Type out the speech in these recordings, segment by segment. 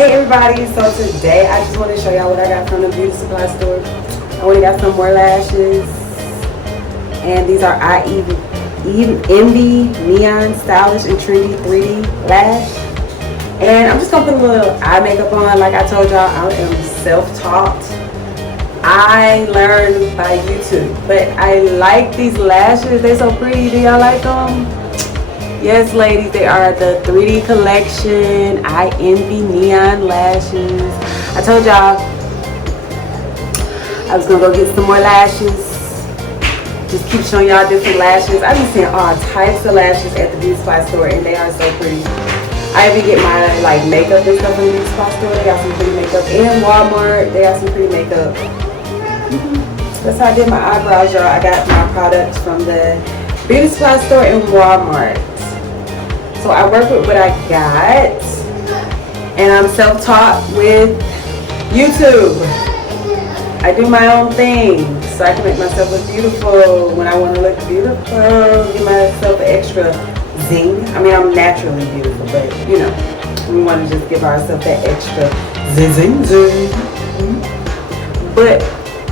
Hey everybody, so today I just want to show y'all what I got from the beauty supply store. I went and got some more lashes, and these are Envy Neon Stylish and Trendy 3D Lash. And I'm just gonna put a little eye makeup on. Like I told y'all, I am self-taught. I learned by YouTube, but I like these lashes. They're so pretty. Do y'all like them? Yes, ladies, they are the 3D collection. I Envy Neon Lashes. I told y'all I was gonna go get some more lashes. Just keep showing y'all different lashes. I've been seeing all types of lashes at the beauty supply store, and they are so pretty. I even get my makeup and stuff from the beauty supply store. They got some pretty makeup. And Walmart, they got some pretty makeup. That's how I did my eyebrows, y'all. I got my products from the beauty supply store and Walmart. So I work with what I got, and I'm self-taught with YouTube. I do my own thing, so I can make myself look beautiful when I want to look beautiful. Give myself an extra zing. I mean, I'm naturally beautiful, but you know, we want to just give ourselves that extra zing. But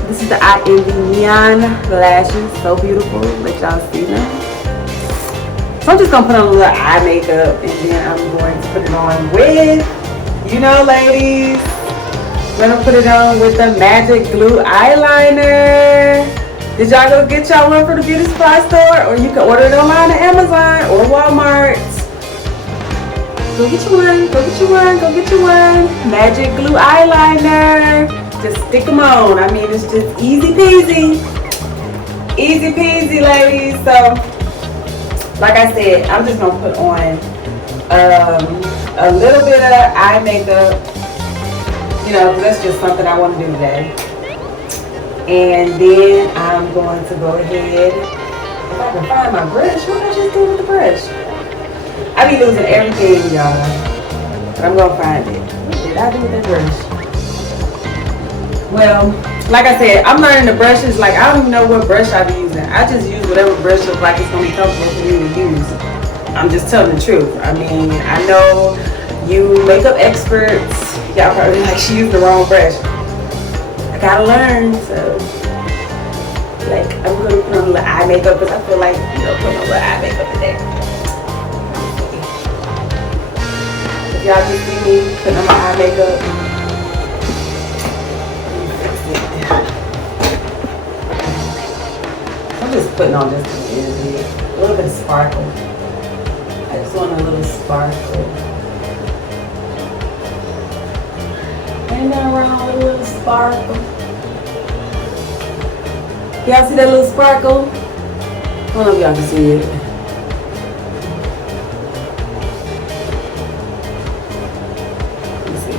this is the I Envy Neon Lashes, so beautiful. Let y'all see them. So I'm just gonna put on a little eye makeup, and then I'm going to put it on with, you know, ladies, I'm gonna put it on with the Magic Glue Eyeliner. Did y'all go get y'all one for the beauty supply store? Or you can order it online at Amazon or Walmart. Go get you one, go get you one, go get you one. Magic Glue Eyeliner. Just stick them on. I mean, it's just easy peasy. Easy peasy, ladies. So, like I said, I'm just gonna put on a little bit of eye makeup, you know, because that's just something I want to do today. And then I'm going to go ahead, if I can find my brush. What did I just do with the brush? I be losing everything, y'all, but I'm gonna find it. What did I do with that brush? Well, like I said, I'm learning the brushes. Like, I don't even know what brush I be using. I just use whatever brush looks like it's gonna be comfortable for me to use. I'm just telling the truth. I mean, I know you makeup experts, y'all probably like, she used the wrong brush. I gotta learn, so like, I'm gonna put on a little eye makeup because I feel like, you know, putting on a little eye makeup today. If y'all just see me putting on my eye makeup, I'm just putting on just a little bit of sparkle. I just want a little sparkle. Ain't nothing wrong with a little sparkle. Y'all see that little sparkle? I don't know if y'all can see it. Let me see.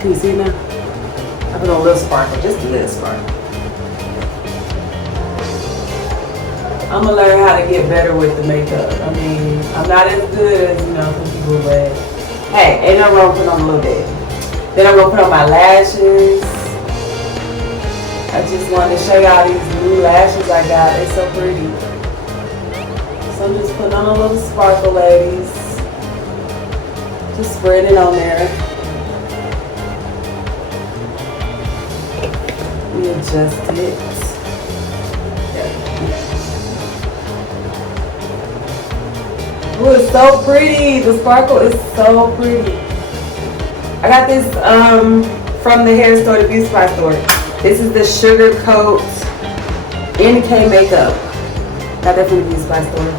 Can you see it now? I put on a little sparkle, just a little sparkle. I'm gonna learn how to get better with the makeup. I mean, I'm not as good as, you know, some people, but hey, ain't no wrong putting on a little bit. Then I'm gonna put on my lashes. I just wanted to show y'all these new lashes I got. They're so pretty. So I'm just putting on a little sparkle, ladies. Just spread it on there. We adjust it. Oh, it's so pretty. The sparkle is so pretty. I got this from the hair store, the beauty supply store. This is the Sugar Coat NK makeup. Got that from the beauty supply store.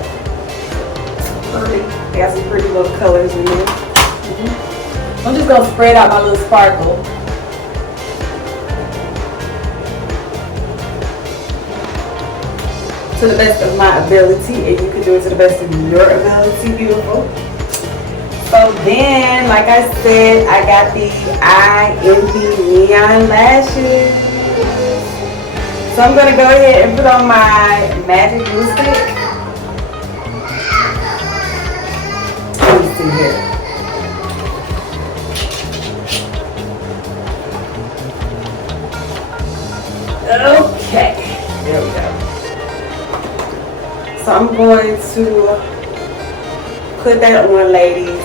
Perfect. They got some pretty little colors in there. I'm just gonna spread out my little sparkle. To the best of my ability, and you can do it to the best of your ability, beautiful. So then, like I said, I got the I Envy Neon Lashes. So I'm gonna go ahead and put on my Magic Glue Stick. Let me see here. Okay, there we go. So I'm going to put that on, ladies.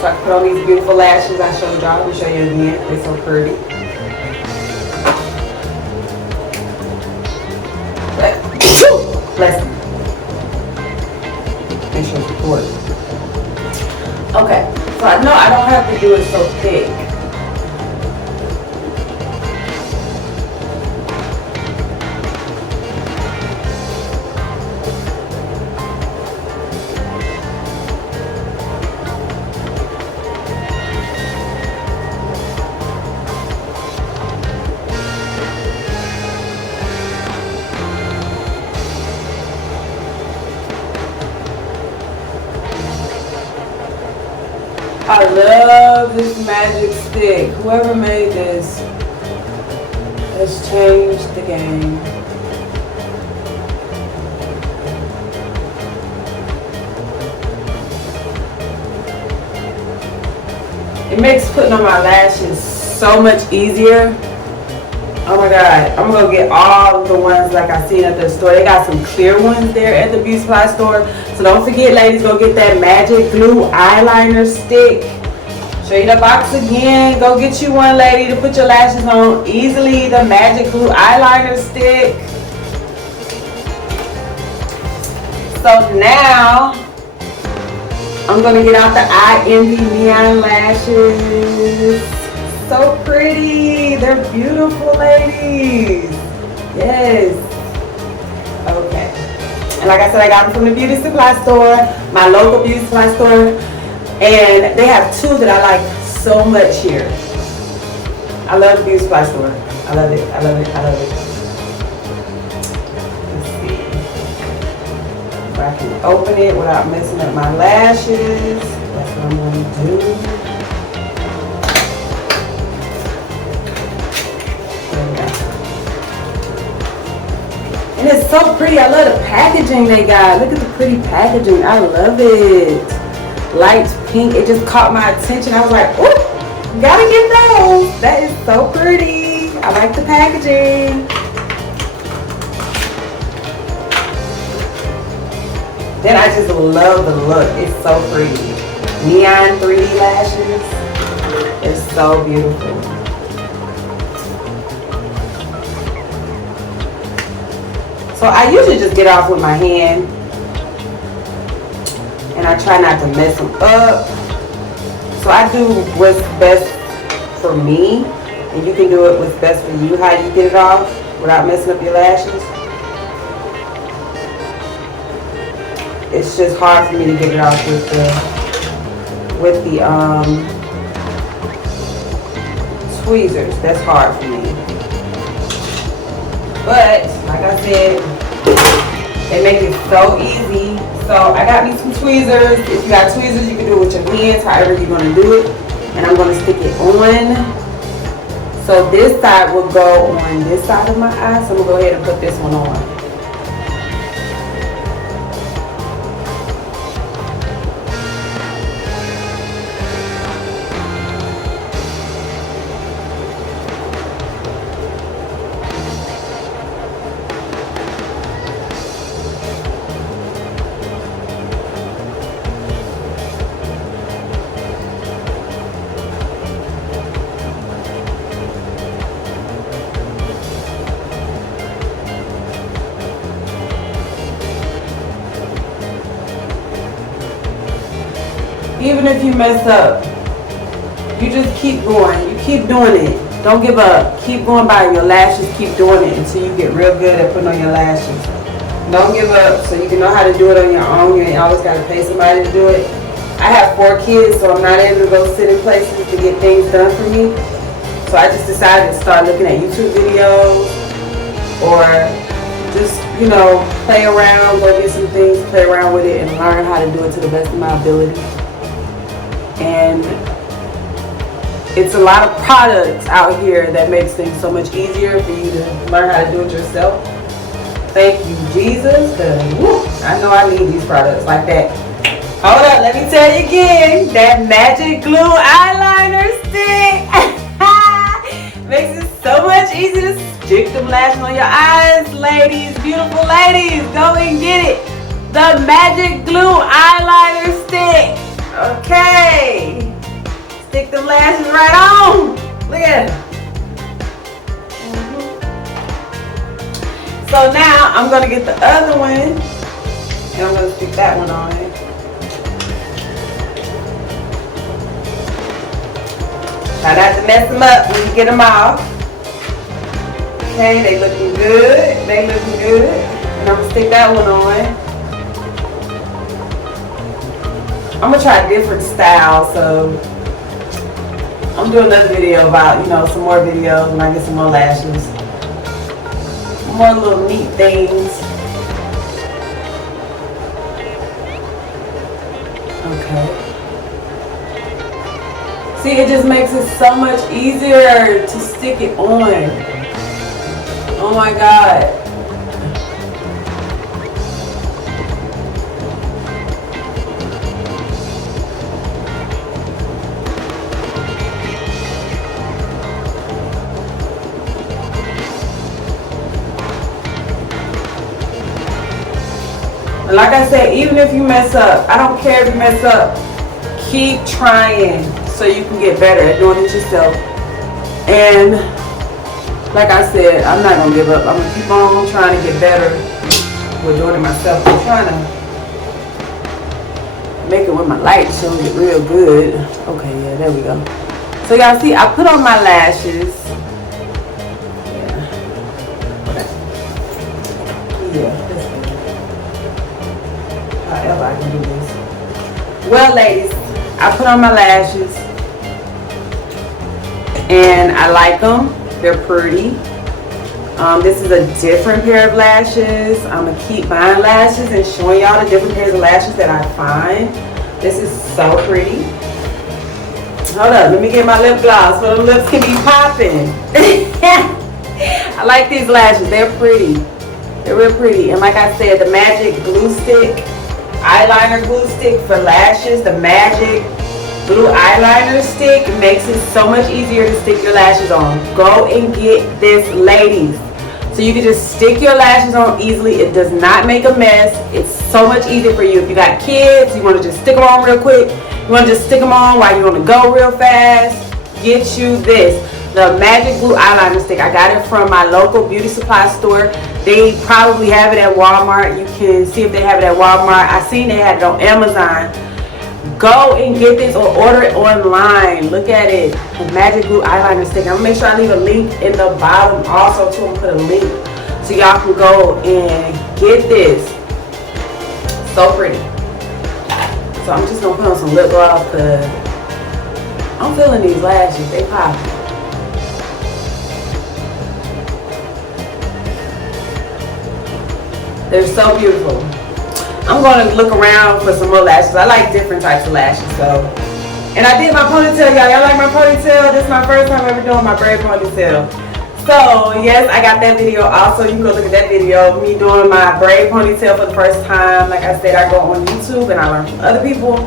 So I can put on these beautiful lashes I showed y'all. Let me show you again. They're so pretty. Bless me. Make sure it's recorded. Okay, so I know I don't have to do it so thick. I love this magic stick. Whoever made this has changed the game. It makes putting on my lashes so much easier. Oh my God, I'm gonna get all of the ones like I seen at the store. They got some clear ones there at the beauty supply store. So don't forget, ladies, go get that magic glue eyeliner stick. Show you the box again. Go get you one, lady, to put your lashes on easily. The magic glue eyeliner stick. So now I'm gonna get out the Eye Envy neon lashes. So pretty. They're beautiful, ladies. Yes. Okay. And like I said, I got them from the beauty supply store, my local beauty supply store. And they have two that I like so much here. I love the beauty supply store. I love it. I love it. I love it. Let's see if I can open it without messing up my lashes. That's what I'm going to do. And it's so pretty. I love the packaging they got. Look at the pretty packaging. I love it. Light pink. It just caught my attention. I was like, ooh, gotta get those. That is so pretty. I like the packaging. Then I just love the look. It's so pretty. Neon 3D lashes. It's so beautiful. So I usually just get off with my hand, and I try not to mess them up. So I do what's best for me, and you can do it what's best for you, how you get it off without messing up your lashes. It's just hard for me to get it off with the tweezers. That's hard for me. But like I said, they make it so easy. So I got me some tweezers. If you got tweezers, you can do it with your hands, however you're going to do it. And I'm going to stick it on. So this side will go on this side of my eye. So I'm going to go ahead and put this one on. Even if you mess up, you just keep going. You keep doing it. Don't give up. Keep going by your lashes. Keep doing it until you get real good at putting on your lashes. Don't give up so you can know how to do it on your own. You ain't always got to pay somebody to do it. I have 4 kids, so I'm not able to go sit in places to get things done for me. So I just decided to start looking at YouTube videos or just, you know, play around, go get some things, play around with it, and learn how to do it to the best of my ability. And it's a lot of products out here that makes things so much easier for you to learn how to do it yourself. Thank you, Jesus, because I know I need these products like that. Hold up, let me tell you again. That magic glue eyeliner stick makes it so much easier to stick them lashes on your eyes, ladies, beautiful ladies. Go and get it. The magic glue eyeliner stick. Okay. lashes right on. Look at it. So now I'm gonna get the other one and I'm gonna stick that one on. Try not to mess them up when you get them off. Okay, they looking good. They looking good. And I'm gonna stick that one on. I'm gonna try a different style, so I'm doing another video about, you know, some more videos when I get some more lashes. More little neat things. Okay. See, it just makes it so much easier to stick it on. Oh my God. And like I said, even if you mess up, I don't care if you mess up, keep trying so you can get better at doing it yourself. And like I said, I'm not gonna give up. I'm gonna keep on trying to get better with doing it myself. I'm trying to make it with my light showing it real good. Okay, yeah, there we go. So y'all see, I put on my lashes. Yeah, that's good. However I can do this. Well, ladies, I put on my lashes and I like them. They're pretty. This is a different pair of lashes. I'm gonna keep buying lashes and showing y'all the different pairs of lashes that I find. This is so pretty. Hold up, let me get my lip gloss so the lips can be popping. I like these lashes. They're pretty. They're real pretty. And like I said, the Magic Glue Stick, eyeliner glue stick for lashes, the Magic Glue Eyeliner Stick makes it so much easier to stick your lashes on. Go and get this, ladies. So you can just stick your lashes on easily. It does not make a mess. It's so much easier for you. If you got kids, you want to just stick them on real quick. You want to just stick them on while you want to go real fast. Get you this. The Magic Glue Eyeliner Stick. I got it from my local beauty supply store. They probably have it at Walmart. You can see if they have it at Walmart. I seen they had it on Amazon. Go and get this or order it online. Look at it. The Magic Glue Eyeliner Stick. I'm going to make sure I leave a link in the bottom also too. I'm going to put a link so y'all can go and get this. So pretty. So I'm just going to put on some lip gloss because I'm feeling these lashes. They pop. They're so beautiful. I'm going to look around for some more lashes. I like different types of lashes, so. And I did my ponytail, y'all. Y'all like my ponytail? This is my first time ever doing my braid ponytail. So, yes, I got that video also. You can go look at that video of me doing my braid ponytail for the first time. Like I said, I go on YouTube and I learn from other people.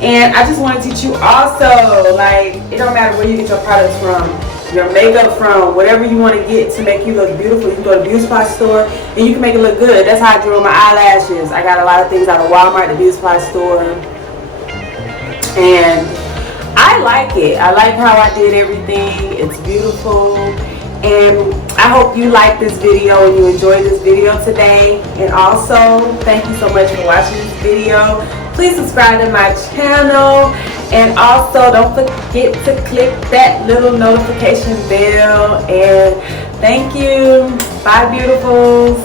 And I just want to teach you also, like, it don't matter where you get your products from. Your makeup from, whatever you want to get to make you look beautiful. You can go to the beauty supply store and you can make it look good. That's how I drew my eyelashes. I got a lot of things out of Walmart, the beauty supply store. And I like it. I like how I did everything. It's beautiful. And I hope you like this video and you enjoyed this video today. And also, thank you so much for watching this video. Please subscribe to my channel. And also, don't forget to click that little notification bell. And thank you. Bye, beautifuls.